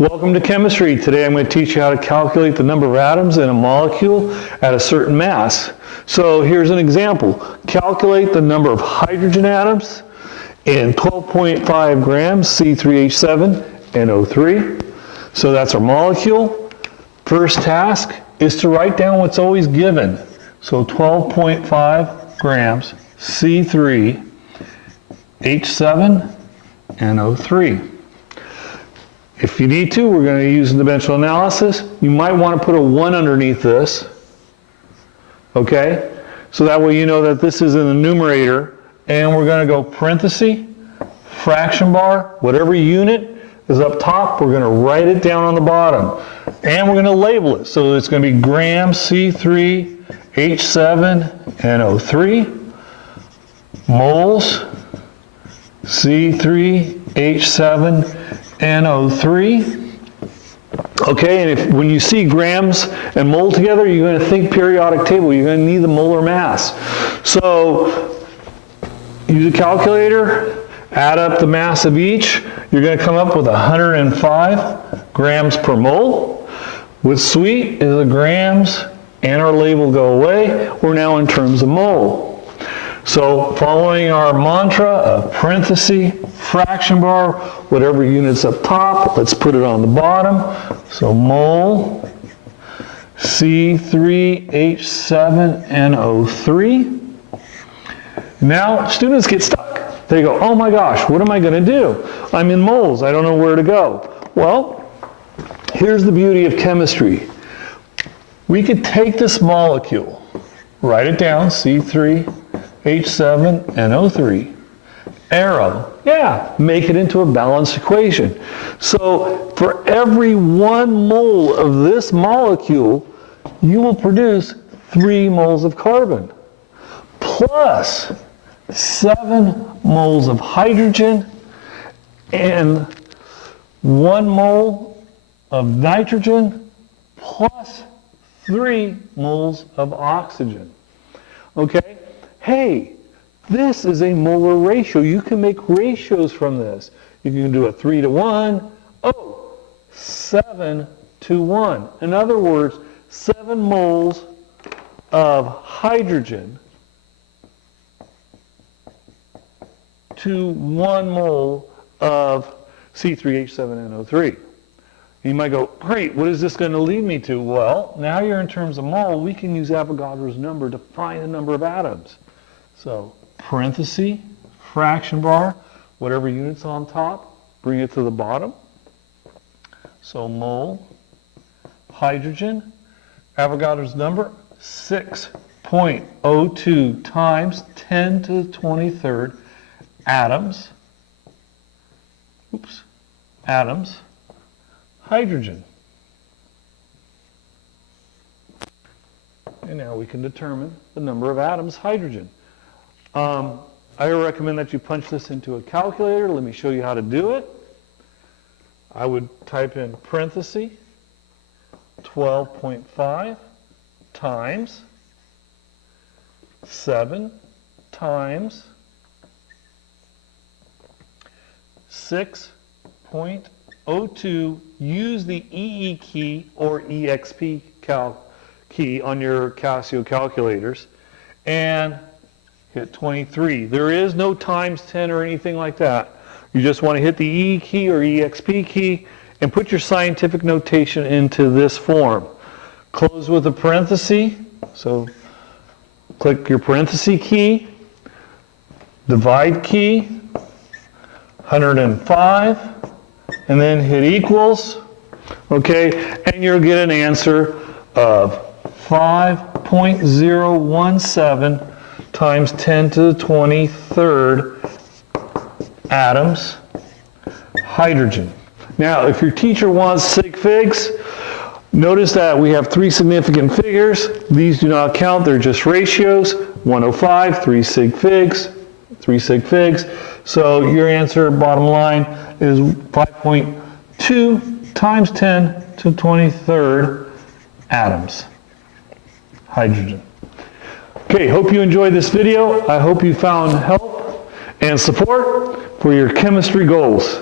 Welcome to chemistry. Today I'm going to teach you how to calculate the number of atoms in a molecule at a certain mass. So here's an example. Calculate the number of hydrogen atoms in 12.5 grams C3H7NO3. So that's our molecule. First task is to write down what's always given. So 12.5 grams C3H7NO3. If you need to, we're going to use dimensional analysis. You might want to put a 1 underneath this. Okay? So that way you know that this is in the numerator. And we're going to go parenthesis, fraction bar, whatever unit is up top, we're going to write it down on the bottom. And we're going to label it. So it's going to be grams C3H7NO3, moles C3H7NO3. Okay, and when you see grams and mole together, you're going to think periodic table. You're going to need the molar mass. So use a calculator, add up the mass of each. You're going to come up with 105 grams per mole. With sweet is the grams, and our label go away. We're now in terms of mole. So following our mantra of parenthesis, fraction bar, whatever unit's up top, let's put it on the bottom. So mole C3H7NO3. Now students get stuck. They go, oh my gosh, what am I going to do? I'm in moles. I don't know where to go. Well, here's the beauty of chemistry. We could take this molecule, write it down, C3H7NO3, arrow, make it into a balanced equation. So for every 1 mole of this molecule, you will produce 3 moles of carbon, plus 7 moles of hydrogen and 1 mole of nitrogen, plus 3 moles of oxygen. Okay? Hey, this is a molar ratio. You can make ratios from this. You can do a 3 to 1. Oh, 7 to 1. In other words, 7 moles of hydrogen to 1 mole of C3H7NO3. You might go, great, what is this going to lead me to? Well, now you're in terms of mole, we can use Avogadro's number to find the number of atoms. So, parenthesis, fraction bar, whatever unit's on top, bring it to the bottom. So mole, hydrogen, Avogadro's number, 6.02 times 10 to the 23rd atoms. Atoms. Hydrogen. And now we can determine the number of atoms hydrogen. I recommend that you punch this into a calculator. Let me show you how to do it. I would type in parenthesis 12.5 times 7 times 6.02. Use the EE key or EXP key on your Casio calculators and hit 23. There is no times 10 or anything like that. You just want to hit the EE key or EXP key and put your scientific notation into this form. Close with a parenthesis. So click your parenthesis key, divide key, 105. And then hit equals, okay, and you'll get an answer of 5.017 times 10 to the 23rd atoms hydrogen. Now, if your teacher wants sig figs, notice that we have 3 significant figures. These do not count, they're just ratios. 105, 3 sig figs, 3 sig figs. So your answer, bottom line, is 5.2 times 10 to 23rd atoms hydrogen. Okay, hope you enjoyed this video. I hope you found help and support for your chemistry goals.